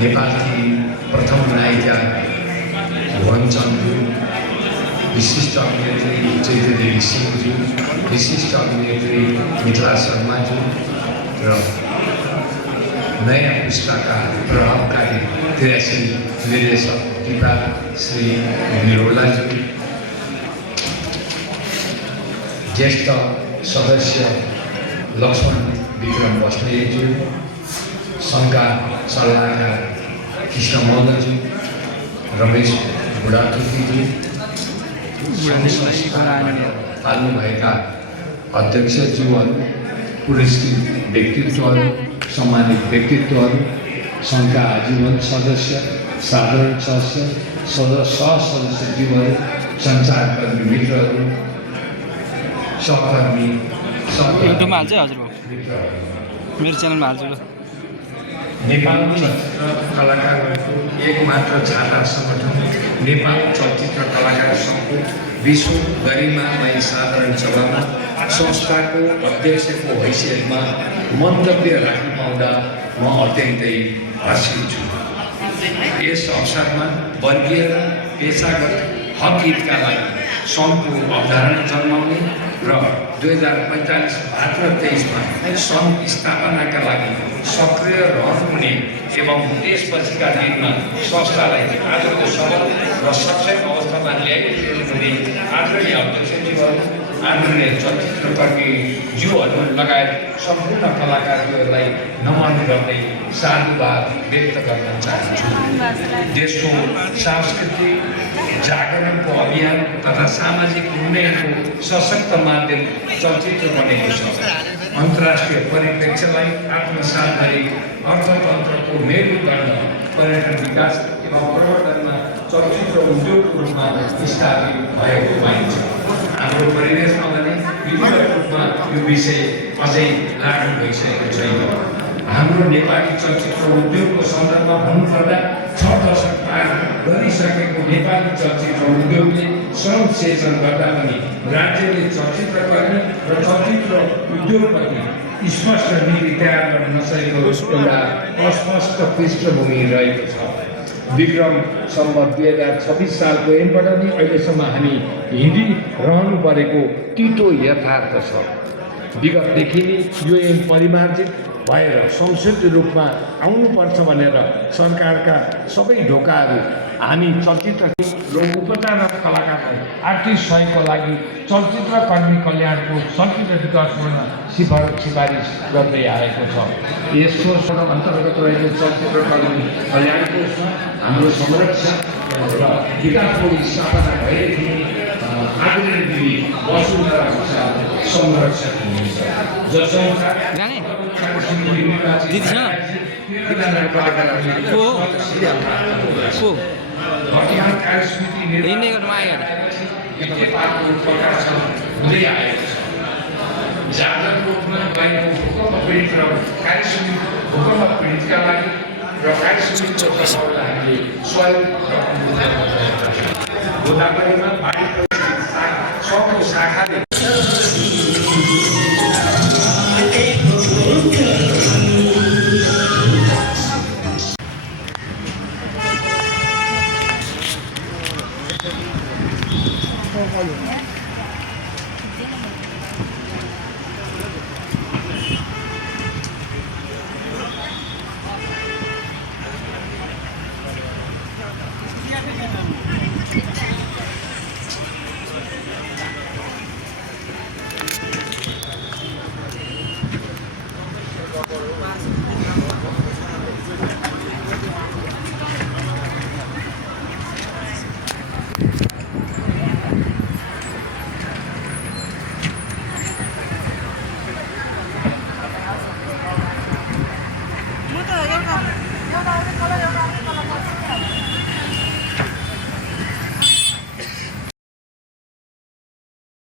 नेपालकी प्रथम नायिका भुवन चन्द्र, विशिष्ट अभिनेत्री चैत्यदेवी सिंहज्यू, विशिष्ट अभिनेत्री मिथिला शर्माज्यू र नयाँ पुस्ताका प्रभावकारी क्रियाशील निर्देशक दिपा श्री निरोलाजी, ज्येष्ठ सदस्य लक्ष्मण विक्रम बस्नेतज्यू, सङ्घका सल्लाहकार कृष्ण मल्लज्यू, रमेश बुढाथुकीज्यू, पाल्नुभएका अध्यक्षज्यूहरू, पुरस्कृत व्यक्तित्वहरू, सम्मानित व्यक्तित्वहरू, सङ्घका आजीवन सदस्य, साधारण सदस्य, सहसदस्यज्यूहरू, सञ्चारकर्मी मित्रहरू, सहकर्मी युट्युबमा हाल्छ हजुर मेरो च्यानलमा हाल्छु ल। नेपाली चलचित्र कलाकारहरूको एकमात्र छाता सङ्गठन नेपाल चलचित्र कलाकार सङ्घको विश्व गरिमामय साधारण सभामा संस्थाको अध्यक्षको हैसियतमा मन्तव्य राख्न पाउँदा म अत्यन्तै हर्षित छु। यस अवसरमा वर्गीय र पेसागत हक हितका लागि सङ्घको अवधारणा जन्माउने र 2045 भाद्र 23मा सङ्घ स्थापनाका लागि सक्रिय रहनुहुने एवं त्यसपछिका दिनमा संस्थालाई आजको सबल र सक्षम अवस्थामा ल्याइदिनुहुने आदरणीय अध्यक्षज्यूहरू, आदरणीय चलचित्रकर्मीज्यूहरू लगायत सम्पूर्ण कलाकारहरूलाई नमन गर्दै साधुवाद व्यक्त गर्न चाहन्छु। देशको सांस्कृतिक जागरणको अभियान तथा सामाजिक उन्नयनको सशक्त माध्यम चलचित्र बनेको छ। अन्तर्राष्ट्रिय परिप्रेक्ष्यलाई आत्मसात गरी अर्थतन्त्रको मेरुदण्ड पर्यटन विकास एवं प्रवर्धनमा चलचित्र उद्योगको रूपमा स्थापित भएको पाइन्छ। हाम्रो परिवेशमा भने विधिवत रूपमा यो विषय अझै लागू भइसकेको छैन। हाम्रो नेपाली चलचित्र उद्योगको सन्दर्भमा भन्नुपर्दा 6 दशक पार गरिसकेको नेपाली चलचित्र उद्योगले सङ्घ सेसन गर्दा पनि राज्यले चलचित्रकर्मी र चलचित्र उद्योगप्रति स्पष्ट नीति तयार गर्न नसकेको एउटा अस्पष्ट पृष्ठभूमि रहेको छ। विक्रम सम्वत 2026 सालको ऐनबाट नै अहिलेसम्म हामी हिँडिरहनु परेको तितो यथार्थ छ। विगतदेखि नै यो ऐन परिमार्जित भएर संशोधित रूपमा आउनुपर्छ भनेर सरकारका सबै ढोकाहरू हामी चलचित्र र उपचार कलाकारलाई आर्थिक सहयोगको लागि चलचित्र कर्मी कल्याणको चलचित्र विकास गर्न सिफारिस गर्दै आएको छ। यसको अन्तर्गत रहेको चलचित्र कर्मी कल्याण कोषमा हाम्रो संरक्षण र विकासको स्थापना भएदेखि आदरणीय दिदी वसुन्धरा भुषाल संरक्षक हुनुहुन्छ, जसमा जाजरकोटमा गएको भूकम्प पीडित र भूकम्प पीडितका लागि र हामीले सहयोग रकम बुझाउन गोदावरीमा बाढी सङ्घको शाखाले